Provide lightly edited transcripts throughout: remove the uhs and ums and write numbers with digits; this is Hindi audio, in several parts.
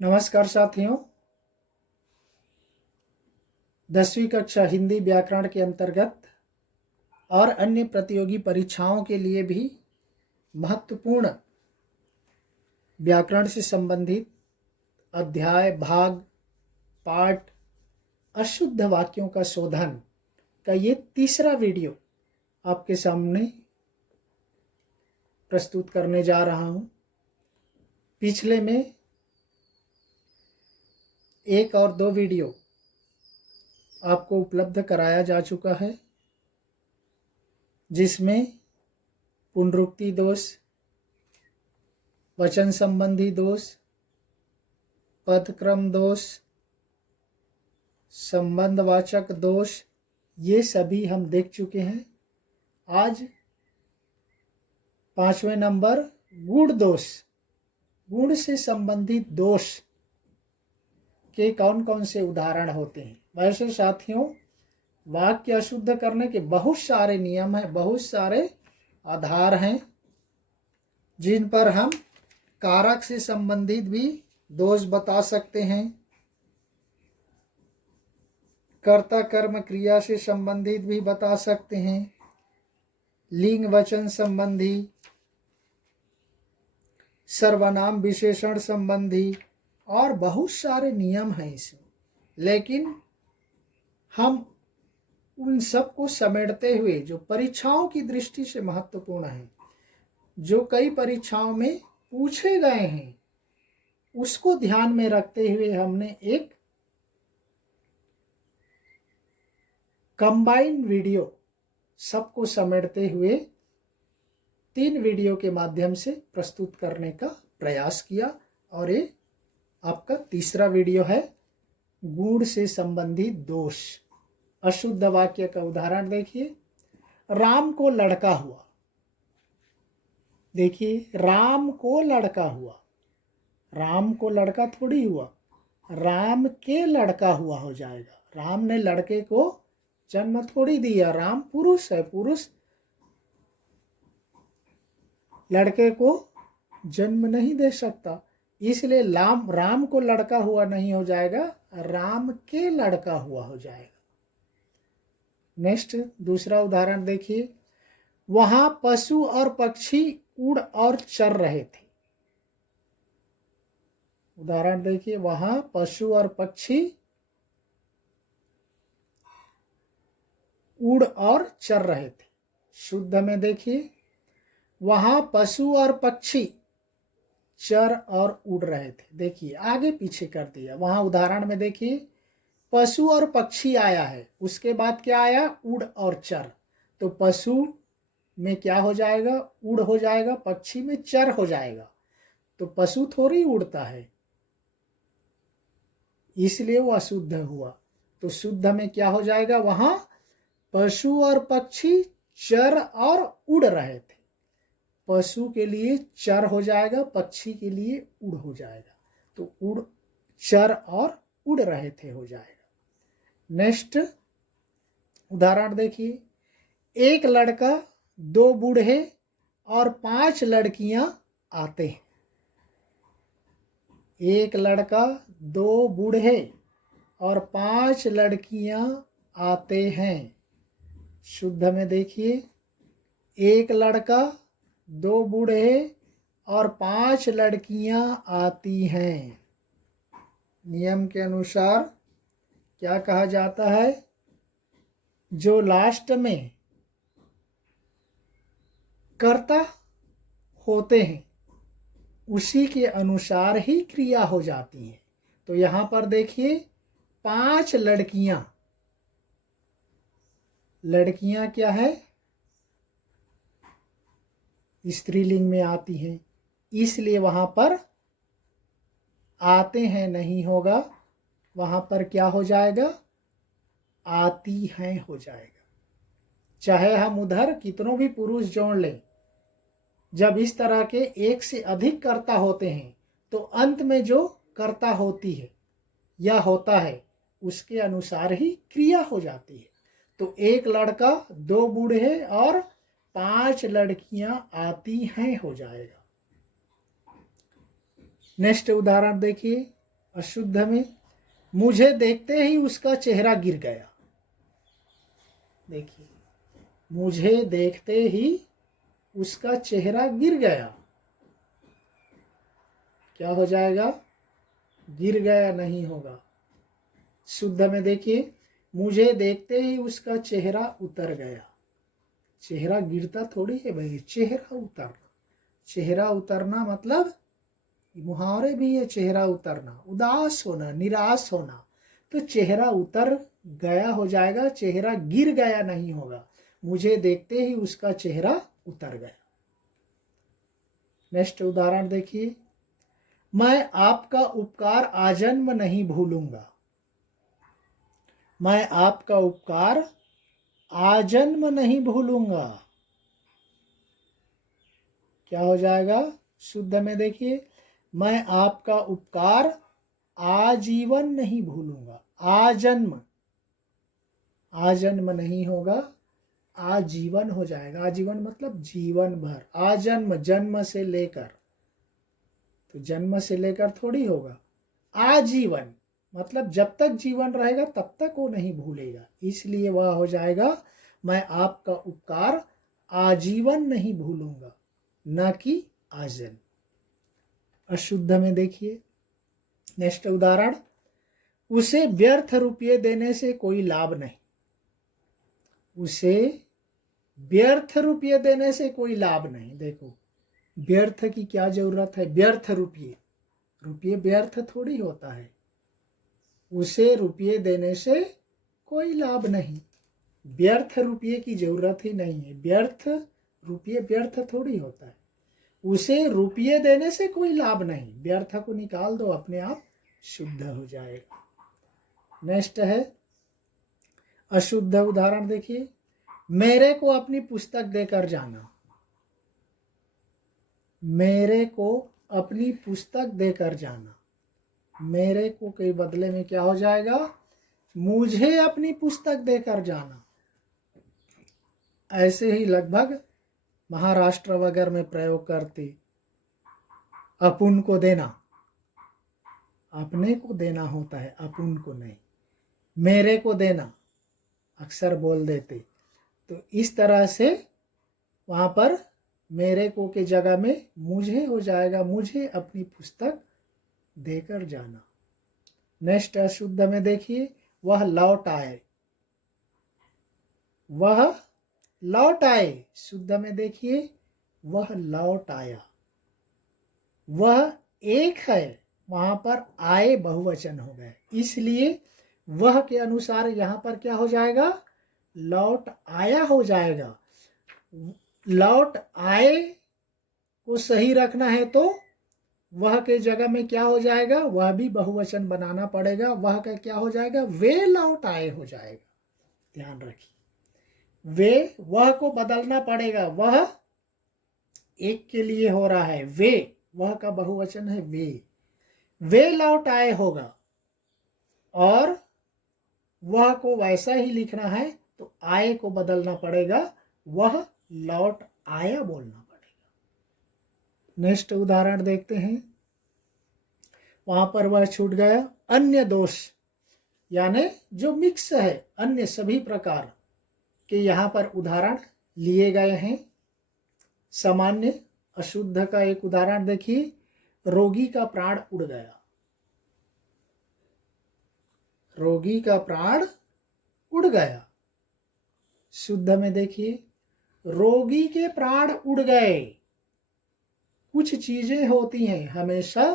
नमस्कार साथियों। 10वीं कक्षा हिंदी व्याकरण के अंतर्गत और अन्य प्रतियोगी परीक्षाओं के लिए भी महत्वपूर्ण व्याकरण से संबंधित अध्याय, भाग, पाठ, अशुद्ध वाक्यों का शोधन का ये तीसरा वीडियो आपके सामने प्रस्तुत करने जा रहा हूँ। पिछले में 1 और 2 वीडियो आपको उपलब्ध कराया जा चुका है, जिसमें पुनरुक्ति दोष, वचन संबंधी दोष, पदक्रम दोष, संबंधवाचक दोष, ये सभी हम देख चुके हैं। आज 5वें नंबर गुण दोष, गुण से संबंधित दोष के कौन कौन से उदाहरण होते हैं। वैसे साथियों, वाक्य अशुद्ध करने के बहुत सारे नियम हैं, बहुत सारे आधार हैं, जिन पर हम कारक से संबंधित भी दोष बता सकते हैं, कर्ता कर्म क्रिया से संबंधित भी बता सकते हैं, लिंग वचन संबंधी, सर्वनाम विशेषण संबंधी और बहुत सारे नियम हैं इसमें। लेकिन हम उन सब को समेटते हुए जो परीक्षाओं की दृष्टि से महत्वपूर्ण है, जो कई परीक्षाओं में पूछे गए हैं, उसको ध्यान में रखते हुए हमने एक कंबाइंड वीडियो सबको समेटते हुए 3 वीडियो के माध्यम से प्रस्तुत करने का प्रयास किया। और ये आपका तीसरा वीडियो है, गुण से संबंधित दोष। अशुद्ध वाक्य का उदाहरण देखिए। राम को लड़का हुआ। देखिए, राम को लड़का हुआ, राम को लड़का थोड़ी हुआ, राम के लड़का हुआ हो जाएगा। राम ने लड़के को जन्म थोड़ी दिया, राम पुरुष है, पुरुष लड़के को जन्म नहीं दे सकता, इसलिए राम को लड़का हुआ नहीं हो जाएगा, राम के लड़का हुआ हो जाएगा। नेक्स्ट दूसरा उदाहरण देखिए। वहां पशु और पक्षी उड़ और चर रहे थे। उदाहरण देखिए, वहां पशु और पक्षी उड़ और चर रहे थे। शुद्ध में देखिए, वहां पशु और पक्षी चर और उड़ रहे थे। देखिए, आगे पीछे कर दिया। वहां उदाहरण में देखिए, पशु और पक्षी आया है, उसके बाद क्या आया, उड़ और चर। तो पशु में क्या हो जाएगा, उड़ हो जाएगा, पक्षी में चर हो जाएगा। तो पशु थोड़ी उड़ता है, इसलिए वो अशुद्ध हुआ। तो शुद्ध में क्या हो जाएगा, वहां पशु और पक्षी चर और उड़ रहे थे। पशु के लिए चर हो जाएगा, पक्षी के लिए उड़ हो जाएगा। तो उड़, चर और उड़ रहे थे हो जाएगा। नेक्स्ट उदाहरण देखिए। एक लड़का, 2 बूढ़े और 5 लड़कियां आते हैं। एक लड़का, 2 बूढ़े और 5 लड़कियां आते हैं। शुद्ध में देखिए, एक लड़का, 2 बूढ़े और 5 लड़कियां आती हैं। नियम के अनुसार क्या कहा जाता है, जो लास्ट में कर्ता होते हैं उसी के अनुसार ही क्रिया हो जाती है। तो यहां पर देखिए, 5 लड़कियां, लड़कियां क्या है, स्त्रीलिंग में आती हैं, इसलिए वहां पर आते हैं नहीं होगा, वहां पर क्या हो जाएगा, आती हैं हो जाएगा। चाहे हम उधर कितनों भी पुरुष जोड़ लें, जब इस तरह के एक से अधिक कर्ता होते हैं तो अंत में जो कर्ता होती है या होता है उसके अनुसार ही क्रिया हो जाती है। तो एक लड़का, 2 बूढ़े और 5 लड़कियां आती हैं हो जाएगा। नेक्स्ट उदाहरण देखिए। अशुद्ध में मुझे देखते ही उसका चेहरा गिर गया। देखिए, मुझे देखते ही उसका चेहरा गिर गया, क्या हो जाएगा? गिर गया नहीं होगा। शुद्ध में देखिए, मुझे देखते ही उसका चेहरा उतर गया। चेहरा गिरता थोड़ी है भाई, चेहरा उतरना। चेहरा उतरना मतलब मुहावरे भी है, चेहरा उतरना, उदास होना, निराश होना। तो चेहरा उतर गया हो जाएगा, चेहरा गिर गया नहीं होगा। मुझे देखते ही उसका चेहरा उतर गया। नेक्स्ट उदाहरण देखिए, मैं आपका उपकार आजन्म नहीं भूलूंगा। मैं आपका उपकार आजन्म नहीं भूलूंगा, क्या हो जाएगा? शुद्ध में देखिए, मैं आपका उपकार आजीवन नहीं भूलूंगा। आजन्म, आजन्म नहीं होगा, आजीवन हो जाएगा। आजीवन मतलब जीवन भर। आजन्म जन्म से लेकर, तो जन्म से लेकर थोड़ी होगा। आजीवन मतलब जब तक जीवन रहेगा तब तक वो नहीं भूलेगा, इसलिए वह हो जाएगा मैं आपका उपकार आजीवन नहीं भूलूंगा, न कि आजन्म। अशुद्ध में देखिए, नेक्स्ट उदाहरण, उसे व्यर्थ रुपये देने से कोई लाभ नहीं। उसे व्यर्थ रुपये देने से कोई लाभ नहीं। देखो, व्यर्थ की क्या जरूरत है? व्यर्थ रुपये, रुपये व्यर्थ थोड़ी होता है। उसे रुपये देने से कोई लाभ नहीं, व्यर्थ रुपये की जरूरत ही नहीं है। व्यर्थ रुपये व्यर्थ थोड़ी होता है। उसे रुपये देने से कोई लाभ नहीं, व्यर्थ को निकाल दो, अपने आप शुद्ध हो जाएगा। नेक्स्ट है अशुद्ध उदाहरण देखिए, मेरे को अपनी पुस्तक देकर जाना। मेरे को अपनी पुस्तक देकर जाना, मेरे को के बदले में क्या हो जाएगा? मुझे अपनी पुस्तक देकर जाना। ऐसे ही लगभग महाराष्ट्र वगैरह में प्रयोग करते, अपुन को देना, अपने को देना होता है, अपुन को नहीं। मेरे को देना अक्सर बोल देते, तो इस तरह से वहाँ पर मेरे को के जगह में मुझे हो जाएगा, मुझे अपनी पुस्तक देकर जाना। नेक्स्ट अशुद्ध में देखिए, वह लौट आए। वह लौट आए, शुद्ध में देखिए, वह लौट आया। वह एक है, वहां पर आए बहुवचन हो गए, इसलिए वह के अनुसार यहाँ पर क्या हो जाएगा? लौट आया हो जाएगा। लौट आए को सही रखना है तो वह के जगह में क्या हो जाएगा? वह भी बहुवचन बनाना पड़ेगा। वह का क्या हो जाएगा? वे लौट आए हो जाएगा। ध्यान रखिए, वे, वह को बदलना पड़ेगा। वह एक के लिए हो रहा है, वे, वह का बहुवचन है वे लौट आए होगा। और वह को वैसा ही लिखना है तो आए को बदलना पड़ेगा, वह लौट आया बोलना पड़ेगा। नेक्स्ट उदाहरण देखते हैं, वहां पर वह छूट गया। अन्य दोष यानी जो मिक्स है, अन्य सभी प्रकार के यहाँ पर उदाहरण लिए गए हैं। सामान्य अशुद्ध का एक उदाहरण देखिए, रोगी का प्राण उड़ गया। रोगी का प्राण उड़ गया। शुद्ध में देखिए, रोगी के प्राण उड़ गए। कुछ चीजें होती हैं हमेशा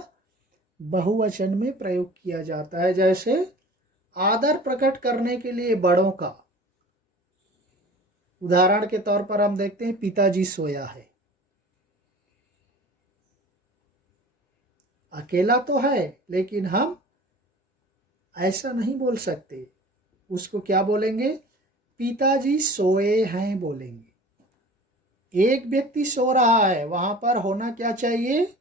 बहुवचन में प्रयोग किया जाता है, जैसे आदर प्रकट करने के लिए बड़ों का। उदाहरण के तौर पर हम देखते हैं, पिताजी सोया है। अकेला तो है, लेकिन हम ऐसा नहीं बोल सकते। उसको क्या बोलेंगे? पिताजी सोए हैं बोलेंगे। एक व्यक्ति सो रहा है, वहां पर होना क्या चाहिए?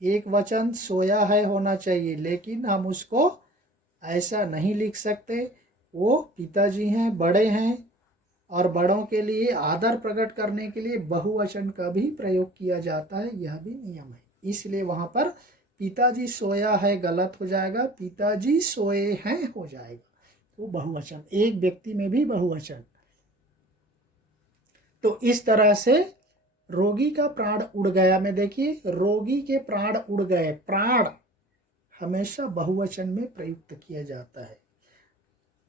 एक वचन सोया है होना चाहिए, लेकिन हम उसको ऐसा नहीं लिख सकते। वो पिताजी हैं, बड़े हैं, और बड़ों के लिए आदर प्रकट करने के लिए बहुवचन का भी प्रयोग किया जाता है, यह भी नियम है। इसलिए वहां पर पिताजी सोया है गलत हो जाएगा, पिताजी सोए हैं हो जाएगा। तो बहुवचन, एक व्यक्ति में भी बहुवचन। तो इस तरह से रोगी का प्राण उड़ गया में देखिए, रोगी के प्राण उड़ गए, प्राण हमेशा बहुवचन में प्रयुक्त किया जाता है।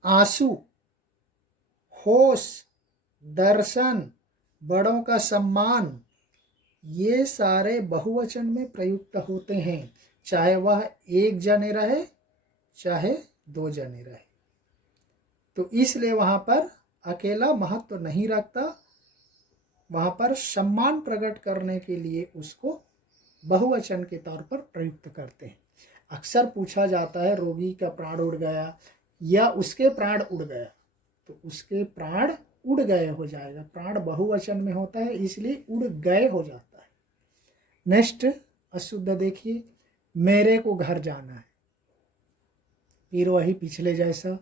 आंसू, होश, दर्शन, बड़ों का सम्मान, ये सारे बहुवचन में प्रयुक्त होते हैं, चाहे वह एक जने रहे चाहे दो जने रहे। तो इसलिए वहां पर अकेला महत्व नहीं रखता, वहां पर सम्मान प्रकट करने के लिए उसको बहुवचन के तौर पर प्रयुक्त करते हैं। अक्सर पूछा जाता है रोगी का प्राण उड़ गया या उसके प्राण उड़ गया, तो उसके प्राण उड़ गए हो जाएगा, प्राण बहुवचन में होता है इसलिए उड़ गए हो जाता है। नेक्स्ट अशुद्ध देखिए, मेरे को घर जाना है, फिर वही पिछले जैसा,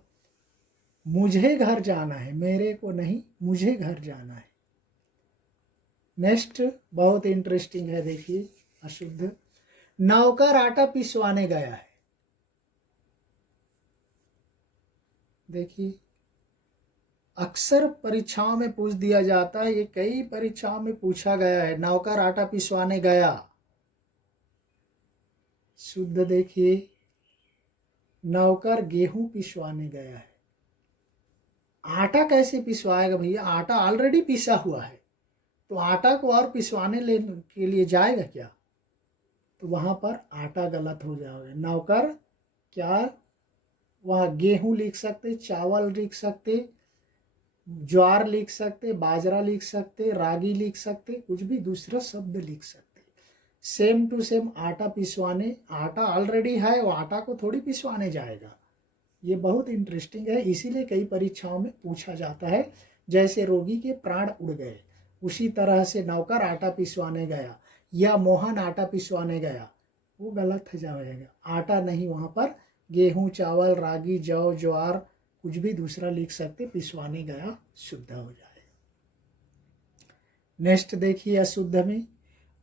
मुझे घर जाना है, मेरे को नहीं मुझे घर जाना है। नेक्स्ट बहुत इंटरेस्टिंग है, देखिए अशुद्ध, नौकर आटा पिसवाने गया है। देखिए अक्सर परीक्षाओं में पूछ दिया जाता है, ये कई परीक्षाओं में पूछा गया है, नौकर आटा पिसवाने गया। शुद्ध देखिए, नौकर गेहूं पिसवाने गया है। आटा कैसे पिसवाएगा भैया, आटा ऑलरेडी पिसा हुआ है, तो आटा को और पिसवाने के लिए जाएगा क्या, तो वहां पर आटा गलत हो जाएगा। नौकर क्या, वहाँ गेहूं लिख सकते, चावल लिख सकते, ज्वार लिख सकते, बाजरा लिख सकते, रागी लिख सकते, कुछ भी दूसरा शब्द लिख सकते। सेम टू सेम आटा पिसवाने, आटा ऑलरेडी है, वो आटा को थोड़ी पिसवाने जाएगा। ये बहुत इंटरेस्टिंग है, इसीलिए कई परीक्षाओं में पूछा जाता है। जैसे रोगी के प्राण उड़ गए, उसी तरह से नौकर आटा पिसवाने गया या मोहन आटा पिसवाने गया, वो गलत हो जाएगा। आटा नहीं, वहाँ पर गेहूं, चावल, रागी, जौ, ज्वार, कुछ भी दूसरा लिख सकते, पिसवाने गया शुद्ध हो जाएगा। नेक्स्ट देखिए अशुद्ध में,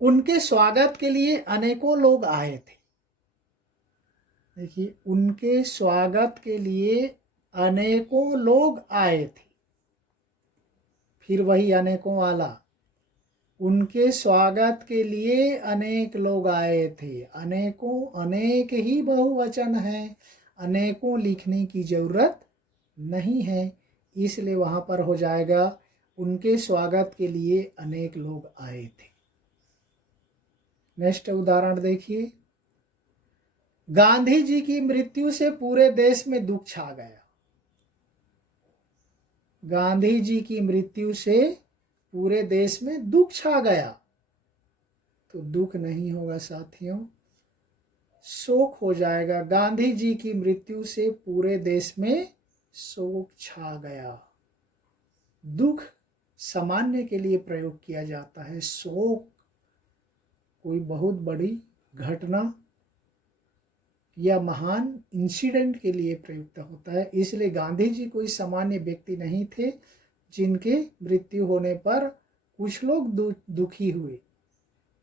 उनके स्वागत के लिए अनेकों लोग आए थे। देखिए उनके स्वागत के लिए अनेकों लोग आए थे, फिर वही अनेकों वाला, उनके स्वागत के लिए अनेक लोग आए थे। अनेकों, अनेक ही बहुवचन है, अनेकों लिखने की जरूरत नहीं है, इसलिए वहां पर हो जाएगा उनके स्वागत के लिए अनेक लोग आए थे। नेक्स्ट उदाहरण देखिए, गांधी जी की मृत्यु से पूरे देश में दुख छा गया। गांधी जी की मृत्यु से पूरे देश में दुख छा गया, तो दुख नहीं होगा साथियों, शोक हो जाएगा। गांधी जी की मृत्यु से पूरे देश में शोक छा गया। दुख सामान्य के लिए प्रयोग किया जाता है, शोक कोई बहुत बड़ी घटना या महान इंसिडेंट के लिए प्रयुक्त होता है। इसलिए गांधी जी कोई सामान्य व्यक्ति नहीं थे जिनके मृत्यु होने पर कुछ लोग दुखी हुए,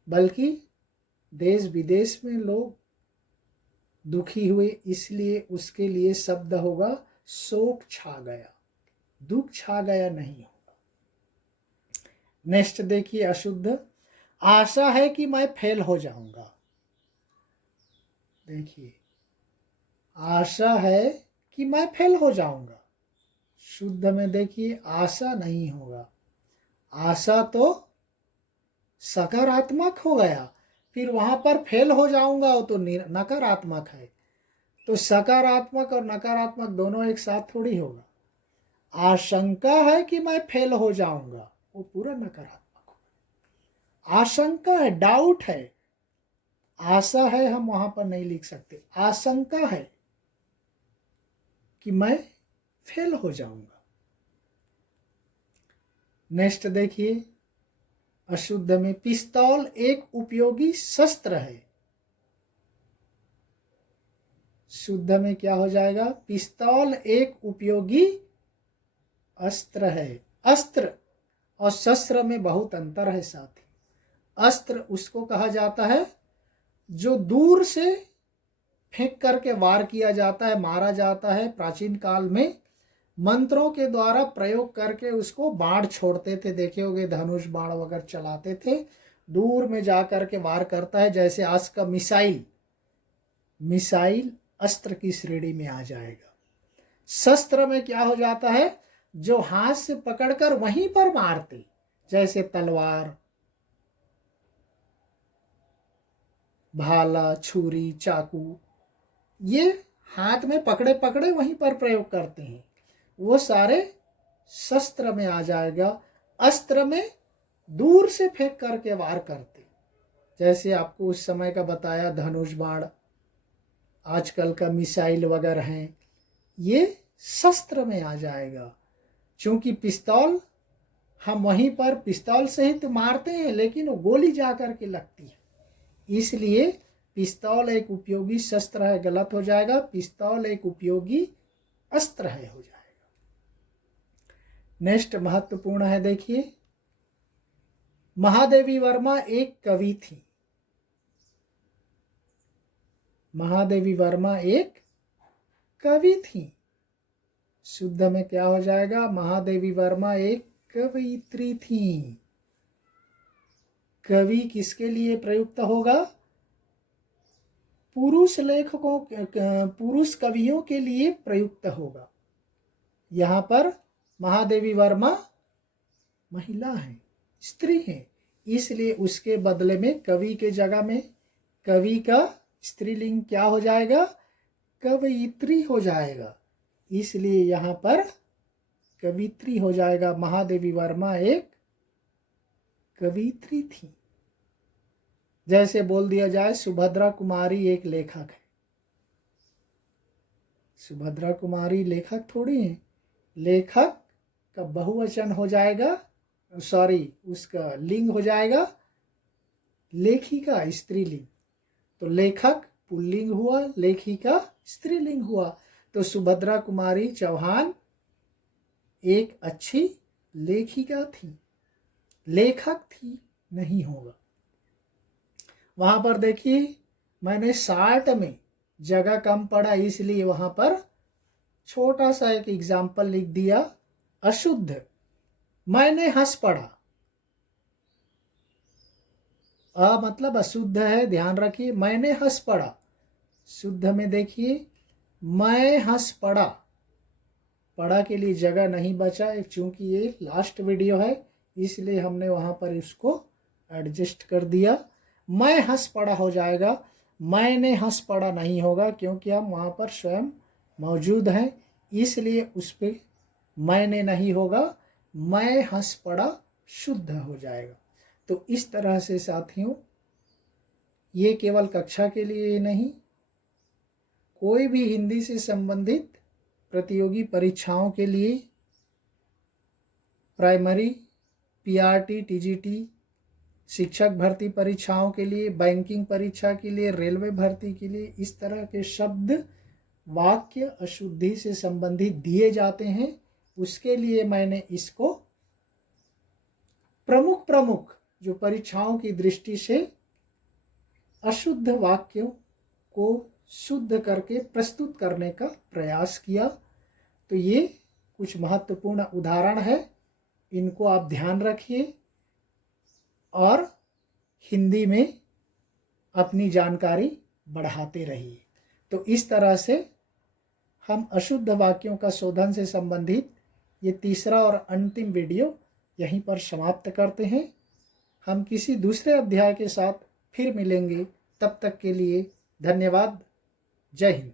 बल्कि देश विदेश में लोग दुखी हुए, इसलिए उसके लिए शब्द होगा शोक छा गया, दुख छा गया नहीं होगा। नेक्स्ट देखिए अशुद्ध, आशा है कि मैं फेल हो जाऊंगा। देखिए आशा है कि मैं फेल हो जाऊंगा, शुद्ध में देखिए आशा नहीं होगा, आशा तो सकारात्मक हो गया, फिर वहां पर फेल हो जाऊंगा वो तो नकारात्मक है, तो सकारात्मक और नकारात्मक दोनों एक साथ थोड़ी होगा। आशंका है कि मैं फेल हो जाऊंगा, वो पूरा नकारात्मक होगा। आशंका है, डाउट है, आशा है हम वहां पर नहीं लिख सकते, आशंका है कि मैं फेल हो जाऊंगा। नेक्स्ट देखिए अशुद्ध में, पिस्तौल एक उपयोगी शस्त्र है। शुद्ध में क्या हो जाएगा, पिस्तौल एक उपयोगी अस्त्र है। अस्त्र और शस्त्र में बहुत अंतर है साथी। अस्त्र उसको कहा जाता है जो दूर से फेंक करके वार किया जाता है, मारा जाता है। प्राचीन काल में मंत्रों के द्वारा प्रयोग करके उसको बाण छोड़ते थे, देखे होगे धनुष बाण वगैरह चलाते थे, दूर में जा करके वार करता है। जैसे आज का मिसाइल अस्त्र की श्रेणी में आ जाएगा। शस्त्र में क्या हो जाता है, जो हाथ से पकड़कर वहीं पर मारते, जैसे तलवार, भाला, छुरी, चाकू, ये हाथ में पकड़े पकड़े वहीं पर प्रयोग करते हैं, वो सारे शस्त्र में आ जाएगा। अस्त्र में दूर से फेंक करके वार करते, जैसे आपको उस समय का बताया धनुष बाण, आजकल का मिसाइल वगैरह हैं, ये शस्त्र में आ जाएगा। क्योंकि पिस्तौल हम वहीं पर पिस्तौल से ही तो मारते हैं, लेकिन वो गोली जा कर के लगती है, इसलिए पिस्तौल एक उपयोगी शस्त्र है, गलत हो जाएगा। पिस्तौल एक उपयोगी अस्त्र है हो जाएगा। नेक्स्ट महत्वपूर्ण है, देखिए, महादेवी वर्मा एक कवि थी। महादेवी वर्मा एक कवि थी। शुद्ध में क्या हो जाएगा, महादेवी वर्मा एक कवयित्री थी। कवि किसके लिए प्रयुक्त होगा, पुरुष लेखकों, पुरुष कवियों के लिए प्रयुक्त होगा। यहाँ पर महादेवी वर्मा महिला है, स्त्री है, इसलिए उसके बदले में कवि के जगह में कवि का स्त्रीलिंग क्या हो जाएगा, कवयित्री हो जाएगा, इसलिए यहाँ पर कवित्री हो जाएगा। महादेवी वर्मा एक कवित्री थी। जैसे बोल दिया जाए सुभद्रा कुमारी एक लेखक है। सुभद्रा कुमारी लेखक थोड़ी है, लेखक का बहुवचन हो जाएगा, सॉरी उसका लिंग हो जाएगा लेखिका, स्त्रीलिंग। तो लेखक पुल्लिंग हुआ, लेखिका स्त्रीलिंग हुआ। तो सुभद्रा कुमारी चौहान एक अच्छी लेखिका थी, लेखक थी नहीं होगा। वहां पर देखिए मैंने 60 में जगह कम पड़ा, इसलिए वहां पर छोटा सा एक एग्जाम्पल लिख दिया। अशुद्ध, मैंने हंस पड़ा, मतलब अशुद्ध है, ध्यान रखिए। मैंने हंस पड़ा, शुद्ध में देखिए मैं हंस पड़ा, पढ़ा के लिए जगह नहीं बचा, चूंकि ये लास्ट वीडियो है इसलिए हमने वहां पर इसको एडजस्ट कर दिया। मैं हंस पड़ा हो जाएगा, मैंने हंस पड़ा नहीं होगा, क्योंकि हम वहां पर स्वयं मौजूद हैं, इसलिए उस पर मैंने नहीं होगा, मैं हंस पड़ा शुद्ध हो जाएगा। तो इस तरह से साथियों, ये केवल कक्षा के लिए नहीं, कोई भी हिंदी से संबंधित प्रतियोगी परीक्षाओं के लिए, प्राइमरी, पीआरटी, टीजीटी, शिक्षक भर्ती परीक्षाओं के लिए, बैंकिंग परीक्षा के लिए, रेलवे भर्ती के लिए, इस तरह के शब्द वाक्य अशुद्धि से संबंधित दिए जाते हैं। उसके लिए मैंने इसको प्रमुख जो परीक्षाओं की दृष्टि से अशुद्ध वाक्यों को शुद्ध करके प्रस्तुत करने का प्रयास किया। तो ये कुछ महत्वपूर्ण उदाहरण है, इनको आप ध्यान रखिए और हिंदी में अपनी जानकारी बढ़ाते रहिए। तो इस तरह से हम अशुद्ध वाक्यों का शोधन से संबंधित ये तीसरा और अंतिम वीडियो यहीं पर समाप्त करते हैं। हम किसी दूसरे अध्याय के साथ फिर मिलेंगे, तब तक के लिए धन्यवाद। जय हिंद।